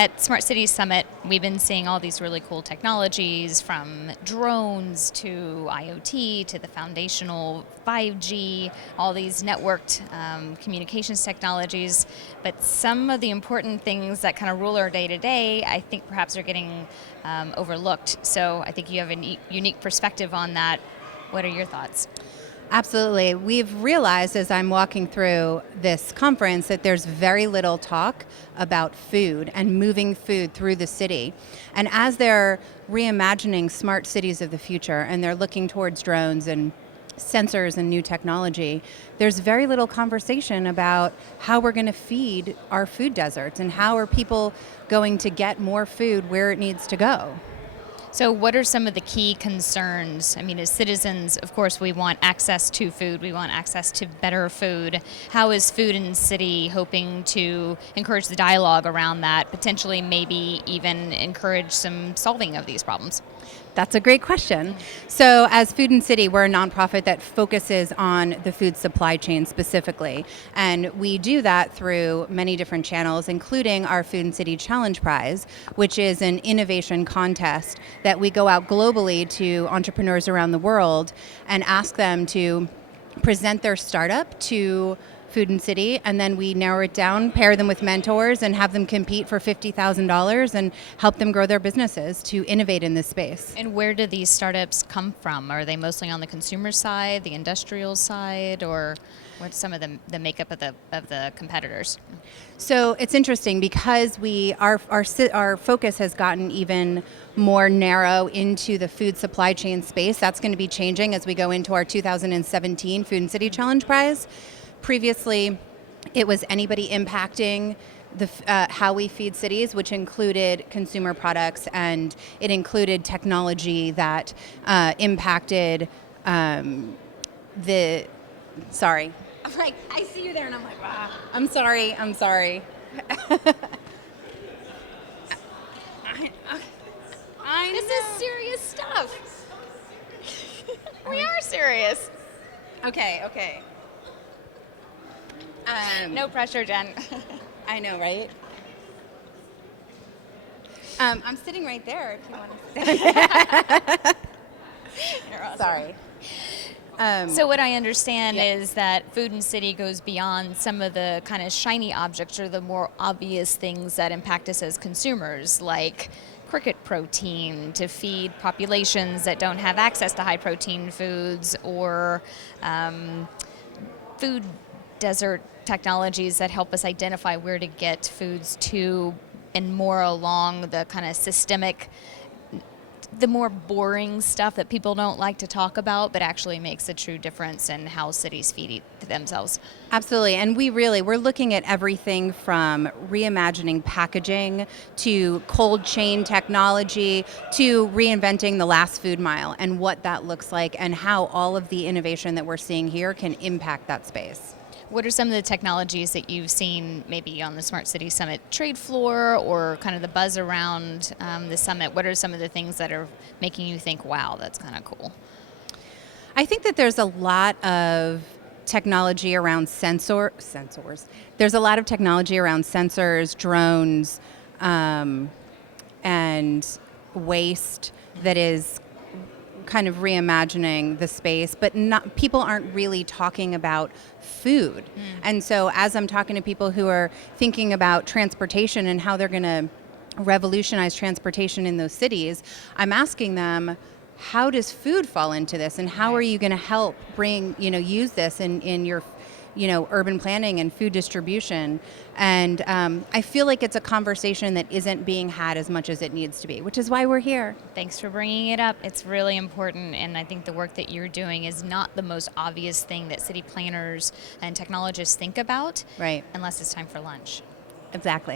at Smart Cities Summit, we've been seeing all these really cool technologies, from drones to IoT to the foundational 5G, all these networked communications technologies. But some of the important things that kind of rule our day to day, I think perhaps are getting overlooked. So I think you have a unique perspective on that. What are your thoughts? Absolutely. We've realized as I'm walking through this conference that there's very little talk about food and moving food through the city. And as they're reimagining smart cities of the future and they're looking towards drones and sensors and new technology, there's very little conversation about how we're going to feed our food deserts and how are people going to get more food where it needs to go. So what are some of the key concerns? I mean, as citizens, of course, we want access to food. We want access to better food. How is Food in the City hoping to encourage the dialogue around that, potentially maybe even encourage some solving of these problems? That's a great question. So as Food and City, we're a nonprofit that focuses on the food supply chain specifically. And we do that through many different channels, including our Food and City Challenge Prize, which is an innovation contest that we go out globally to entrepreneurs around the world and ask them to present their startup to Food and City, and then we narrow it down, pair them with mentors, and have them compete for $50,000 and help them grow their businesses to innovate in this space. And where do these startups come from? Are they mostly on the consumer side, the industrial side, or what's some of the makeup of the competitors? So it's interesting because our focus has gotten even more narrow into the food supply chain space. That's going to be changing as we go into our 2017 Food and City Challenge Prize. Previously, it was anybody impacting how we feed cities, which included consumer products, and it included technology that impacted Sorry. I'm like, I see you there, and I'm like, wow. I'm sorry. This is serious stuff. We are serious. Okay. No pressure, Jen. I know, right? I'm sitting right there if you want to sit. You're awesome. Sorry. So what I understand is that Food and City goes beyond some of the kind of shiny objects or the more obvious things that impact us as consumers, like cricket protein to feed populations that don't have access to high protein foods, or food desert technologies that help us identify where to get foods to, and more along the kind of systemic, the more boring stuff that people don't like to talk about, but actually makes a true difference in how cities feed themselves. Absolutely, and we're looking at everything from reimagining packaging to cold chain technology to reinventing the last food mile and what that looks like and how all of the innovation that we're seeing here can impact that space. What are some of the technologies that you've seen maybe on the Smart City Summit trade floor, or kind of the buzz around the summit? What are some of the things that are making you think, wow, that's kind of cool? I think that there's a lot of technology around sensors. There's a lot of technology around sensors, drones, and waste that is kind of reimagining the space, but people aren't really talking about food. And so as I'm talking to people who are thinking about transportation and how they're going to revolutionize transportation in those cities, I'm asking them, how does food fall into this, and how are you going to help use this in your urban planning and food distribution? And I feel like it's a conversation that isn't being had as much as it needs to be, which is why we're here. Thanks for bringing it up. It's really important, and I think the work that you're doing is not the most obvious thing that city planners and technologists think about, Right. unless it's time for lunch. Exactly.